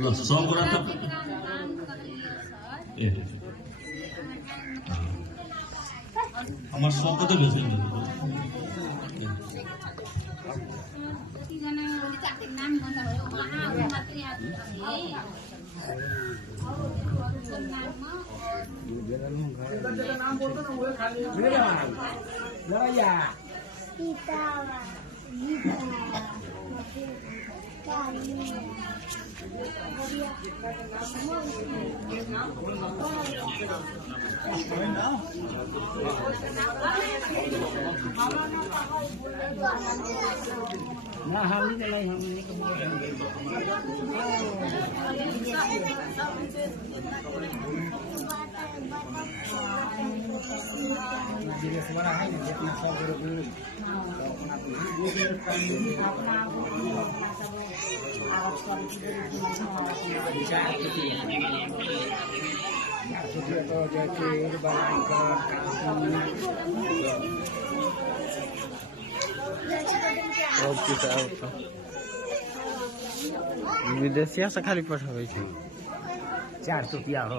ल सब कुरा त ए আমার সব কথা বেশি विदेशिया से खाली पठावे छै 400 रुपया हो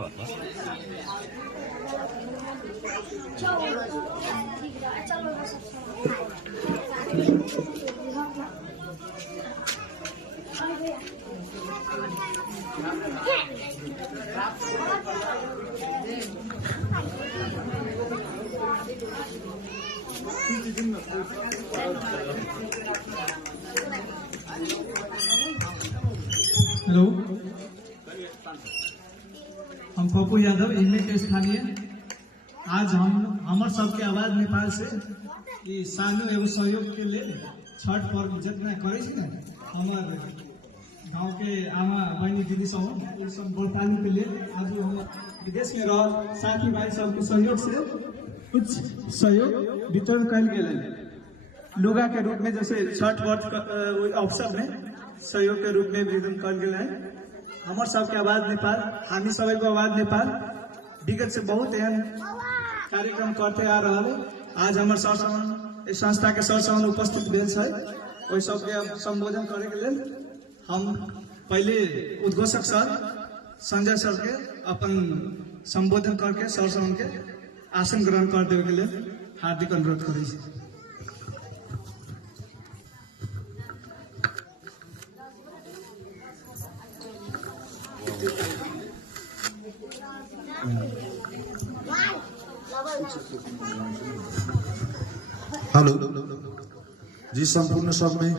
हेलो, हम पप्पू यादव इनमें के स्थानीय। आज हम हमर सबके आवाज नेपाल से ई सानो एगो सहयोग के लिए छठ पर्व जितना करे छी ना हमर गांव के आमा बहनी दीदी सब गोपाली के लिए आज हम विदेश में रह साथी भाई सबके सहयोग से कुछ सहयोग वितरण कल गेल लुगा के रूप में, जैसे छठ पर्व अवसर में सहयोग के रूप में वितरण कल गेल है। हमार सबके आवाज नेपाल, हामी सबैको आवाज नेपाल विगत से बहुत एहन कार्यक्रम करते आ रहा है। आज हमारे सरसमान इस संस्था के सरसमान उपस्थित भेल है, ओहि सबके संबोधन करे के लिए हम पहले उद्घोषक सर संजय सर के अपन संबोधन करके सरसमान के आसन ग्रहण कर देवे के लिए हार्दिक अनुरोध करे। हेलो जी, संपूर्ण सब में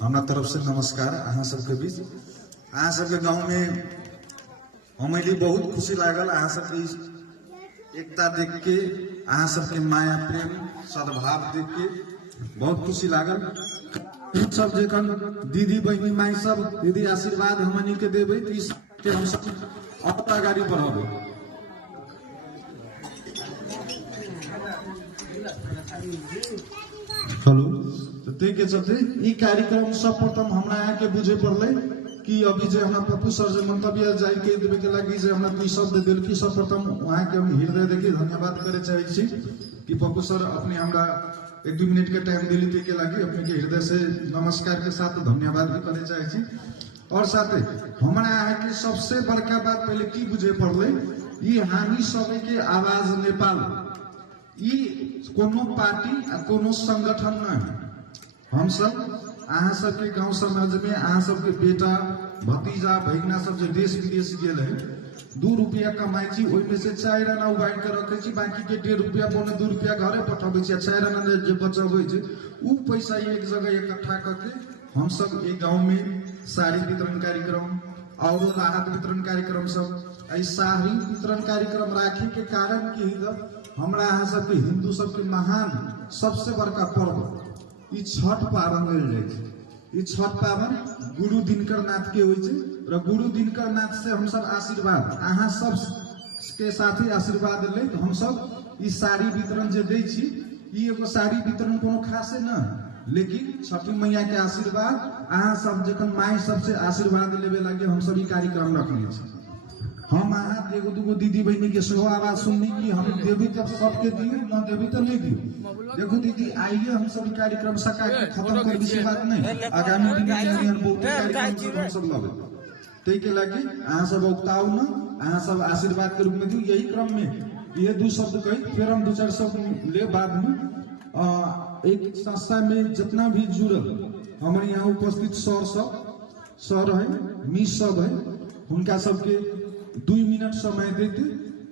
हमारा तरफ से नमस्कार। अहाँ सबके बीच अहाँ सबके गांव में हमें बहुत खुशी लागल। अहाँ सबके एकता देख के, अहाँ सबके माया प्रेम सद्भाव देख के बहुत खुशी लागल। सब जखन दीदी बहनी माई सब दीदी आशीर्वाद हमनी के देवे तो हम सब और आगाड़ी बढ़ाबे। हेलो, तो ते के चलते ई कार्यक्रम सर्वप्रथम हमरा यहाँ के बुझे पड़ले कि अभी जे हमरा पप्पू सर जे मंतव्य जाय के देवे के लगी जे हमरा कोई शब्द देल कि सर्वप्रथम वहाँ के हम हृदय देखिए धन्यवाद करे चाहे छी कि पप्पू सर अपने हमरा 1-2 मिनट के टाइम दिली ते के लगी अपने के हृदय से नमस्कार के साथ धन्यवाद भी करे चाहे छी। और साथे हमरा यहाँ के सबसे बड़का बात पहले की बुझे पड़ले ई हामी सब के आवाज नेपाल ई कोनो पार्टी आ कोनो संगठन नहीं। हम सब अहाँ सबके गांव समाज में अहाँ सबके बेटा भतीजा भैगना सब जो देश विदेश गेल है 2 रुपया कमाई छी, ओहि में से 4 आना उबाइल के रखे छी, बाकी के 1.5 रुपया पौने 2 रुपया घरे पठाबे छी। 4 आना जे बचावे छै उ पैसा एक जगह इकट्ठा करके हम सब एक गांव में साड़ी वितरण कार्यक्रम और राहत वितरण कार्यक्रम सब साड़ी वितरण कार्यक्रम राखे के कारण की हमरा यहाँ सबके हिंदू सबके महान सबसे बड़का पर्व ई छठ पावन लेल जाय छै। ई छठ पावन गुरु दिनकर नाथ के होय छै और गुरु दिनकर नाथ से हम सब आशीर्वाद अहाँ सब के साथे आशीर्वाद ले हम सब ई साड़ी वितरण जे दै छी ई एगो साड़ी वितरण कोनो खासे न, लेकिन छठी मैया के आशीर्वाद अहाँ सब जखन माई सबसे आशीर्वाद लेवे लगे हम सब ई कार्यक्रम रखने छी। हम अहाँ एगो दूगो दीदी बहनी के सेहो आवाज सुननी कि हम देवी तब सबके दिए न देवी तो नहीं दियो। देखो दीदी आइए हम सब कार्यक्रम सका के खत्म कर विषय बात नहीं, आगामी दिन में बहुत कार्यक्रम हम सब लगे ते के लागी अहाँ सब उक्ताऊ न, अहाँ सब आशीर्वाद के रूप में दियो। यही क्रम में ये दो शब्द कही फिर हम 2-4 शब्द ले बाद में एक संस्था में जितना भी जुड़ल हमारे यहाँ उपस्थित सर है, मिस सब है, उनका सबके 2 मिनट समय देते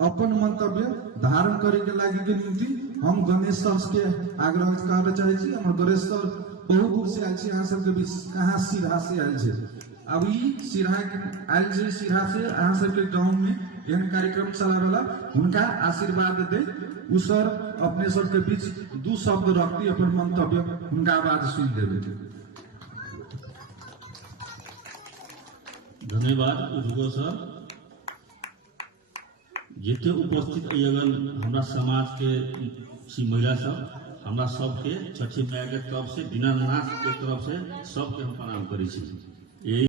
अपन मंतव्य धारण करे के लागी के निम्ति हम गणेश सर के आग्रह करना चाहे छी। हमर गणेश सर बहुत दूर से आयल छी, अहाँ सबके बीच कहाँ सिरहा से आयल छै। अब ई सिरहा आयल छै, सिरहा से अहाँ सबके गाँव में एहन कार्यक्रम चलावेला उनका आशीर्वाद दे। उ सर अपने सबके बीच 2 शब्द रखती अपन मंतव्य उनका आवाज सुन देवे। धन्यवाद उद्घो सर। जिते उपस्थित अयगन हमरा समाज के महिला सब हमरा सबके छठी मैया के तरफ से, दीनानाथ के तरफ से सबके हम प्रणाम करै छी।